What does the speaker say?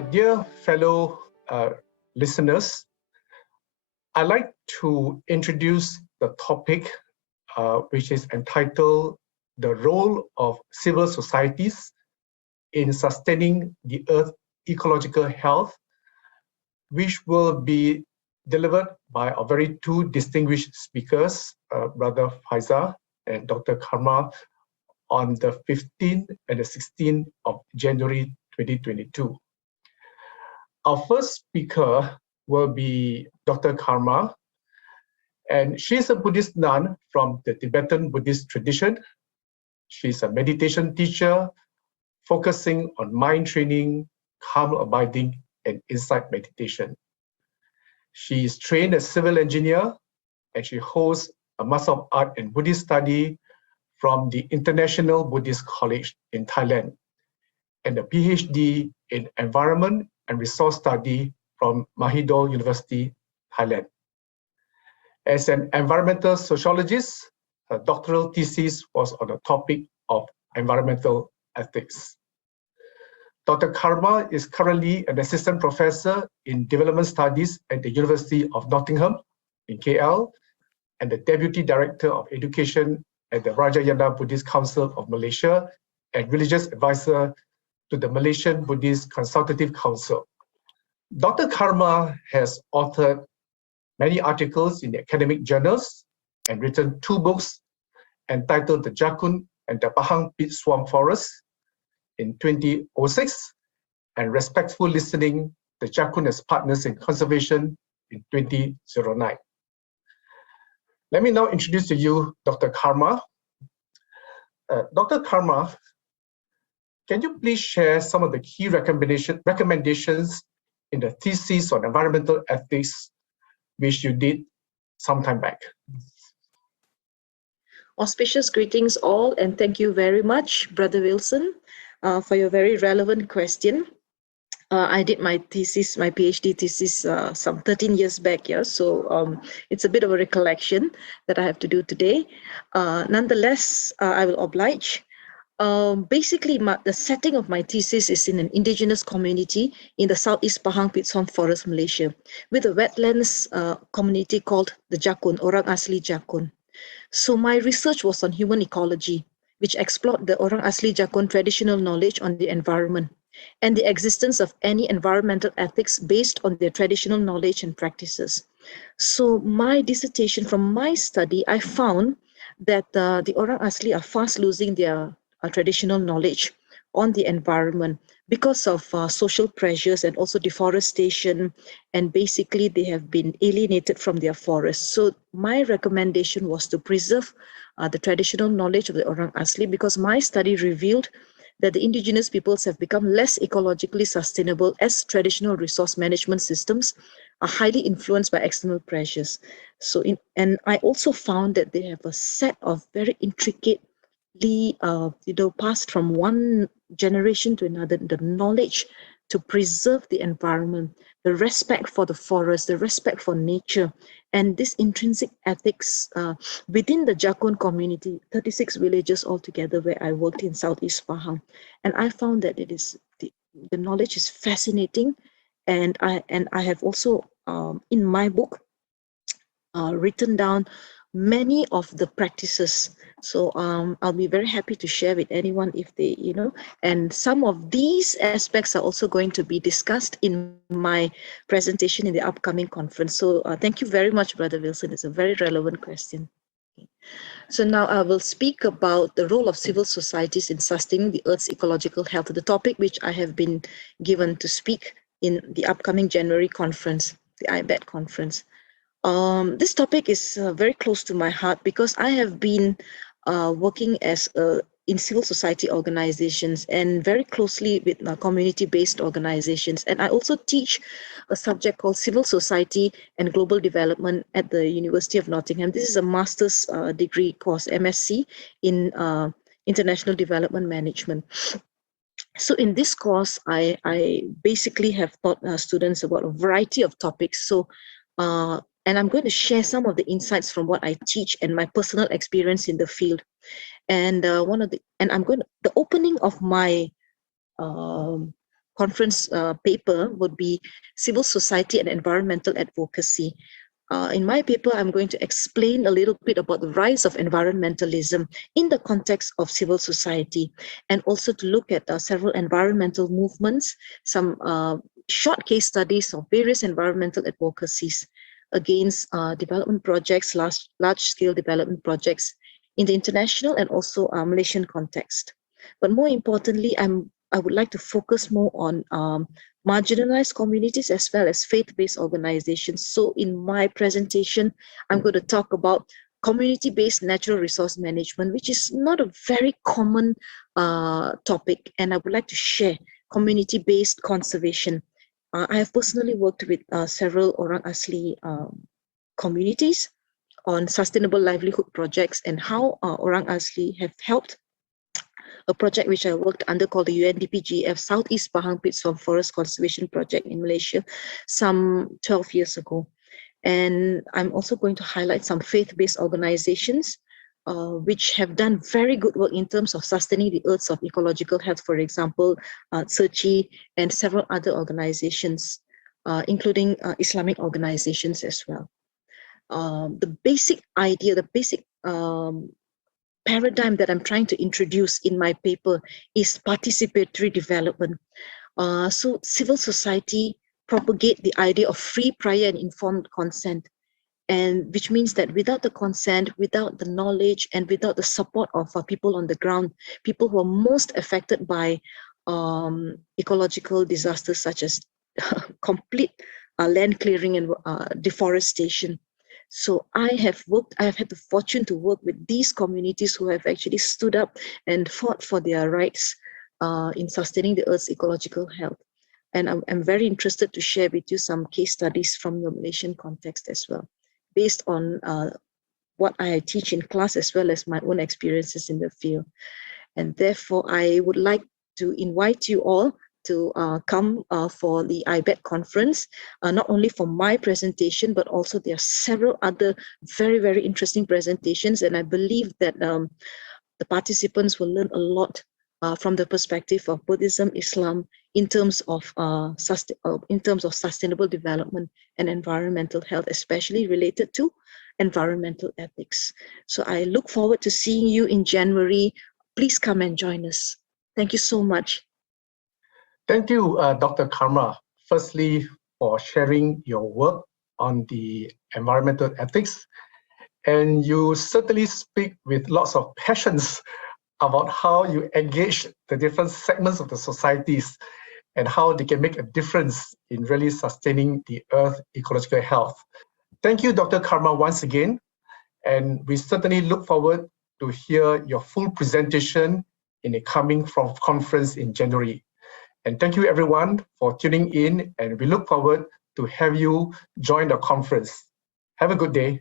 Dear fellow listeners, I'd like to introduce the topic which is entitled The Role of Civil Societies in Sustaining the Earth's Ecological Health, which will be delivered by our very two distinguished speakers, Brother Faizal and Dr. Karma, on the 15th and the 16th of January 2022. Our first speaker will be Dr. Karma, and she's a Buddhist nun from the Tibetan Buddhist tradition. She's a meditation teacher focusing on mind training, calm abiding, and insight meditation. She is trained as civil engineer, and she holds a Master of Art in Buddhist Study from the International Buddhist College in Thailand, and a PhD in Environment and Resource Study from Mahidol University, Thailand. As an environmental sociologist, her doctoral thesis was on the topic of environmental ethics. Dr. Karma is currently an assistant professor in development studies at the University of Nottingham in KL, and the deputy director of education at the Rajayana Buddhist Council of Malaysia, and religious advisor to the Malaysian Buddhist Consultative Council. Dr. Karma has authored many articles in the academic journals and written 2 books entitled The Jakun and the Pahang Pit Swamp Forest in 2006, and Respectful Listening, the Jakun as Partners in Conservation in 2009. Let me now introduce to you Dr. Karma. Dr. Karma, can you please share some of the key recommendations in the thesis on environmental ethics, which you did some time back? Auspicious greetings all, and thank you very much, Brother Wilson, for your very relevant question. I did my thesis, my PhD thesis, some 13 years back, yeah. So it's a bit of a recollection that I have to do today. Nonetheless, I will oblige. Basically, the setting of my thesis is in an indigenous community in the Southeast Pahang Pit Swamp Forest, Malaysia, with a wetlands community called the Jakun, Orang Asli Jakun. So my research was on human ecology, which explored the Orang Asli Jakun traditional knowledge on the environment and the existence of any environmental ethics based on their traditional knowledge and practices. So my dissertation from my study, I found that the Orang Asli are fast losing their traditional knowledge on the environment because of social pressures and also deforestation, and basically they have been alienated from their forests. So my recommendation was to preserve the traditional knowledge of the Orang Asli, because my study revealed that the indigenous peoples have become less ecologically sustainable as traditional resource management systems are highly influenced by external pressures. So and I also found that they have a set of very intricate passed from one generation to another, the knowledge to preserve the environment, the respect for the forest, the respect for nature, and this intrinsic ethics within the Jakun community, 36 villages altogether where I worked in Southeast Pahang. And I found that it is the knowledge is fascinating, and I have also in my book written down many of the practices. So I'll be very happy to share with anyone if they, and some of these aspects are also going to be discussed in my presentation in the upcoming conference. So thank you very much, Brother Wilson. It's a very relevant question. So now I will speak about the role of civil societies in sustaining the Earth's ecological health, the topic which I have been given to speak in the upcoming January conference, the IBED conference. This topic is very close to my heart because I have been working as in civil society organizations and very closely with community-based organizations. And I also teach a subject called Civil Society and Global Development at the University of Nottingham. This is a master's degree course, MSc, in International Development Management. So in this course, I basically have taught students about a variety of topics. So and I'm going to share some of the insights from what I teach and my personal experience in the field. And the opening of my conference paper would be Civil Society and Environmental Advocacy. In my paper, I'm going to explain a little bit about the rise of environmentalism in the context of civil society, and also to look at several environmental movements, some short case studies of various environmental advocacies against development projects, large-scale development projects in the international and also Malaysian context. But more importantly, I would like to focus more on marginalized communities as well as faith-based organizations. So in my presentation, I'm going to talk about community-based natural resource management, which is not a very common topic, and I would like to share community-based conservation. I have personally worked with several Orang Asli communities on sustainable livelihood projects and how Orang Asli have helped a project which I worked under called the UNDP-GF Southeast Pahang Pit Swamp Forest Conservation Project in Malaysia some 12 years ago. And I'm also going to highlight some faith-based organizations which have done very good work in terms of sustaining the earths of ecological health, for example, Tserci and several other organizations, including Islamic organizations as well. The basic idea, the basic paradigm that I'm trying to introduce in my paper is participatory development. So civil society propagate the idea of free, prior, and informed consent, and which means that without the consent, without the knowledge, and without the support of people on the ground, people who are most affected by ecological disasters such as complete land clearing and deforestation. So I have had the fortune to work with these communities who have actually stood up and fought for their rights in sustaining the Earth's ecological health. And I'm very interested to share with you some case studies from the Malaysian context as well, based on what I teach in class as well as my own experiences in the field. And therefore, I would like to invite you all to come for the IBED conference, not only for my presentation, but also there are several other very, very interesting presentations. And I believe that the participants will learn a lot from the perspective of Buddhism, Islam, in terms of sustainable development and environmental health, especially related to environmental ethics. So I look forward to seeing you in January. Please come and join us. Thank you so much. Thank you, Dr. Karma, firstly, for sharing your work on the environmental ethics. And you certainly speak with lots of passions about how you engage the different segments of the societies and how they can make a difference in really sustaining the Earth's ecological health. Thank you, Dr. Karma, once again. And we certainly look forward to hear your full presentation in a coming conference in January. And thank you everyone for tuning in, and we look forward to have you join the conference. Have a good day.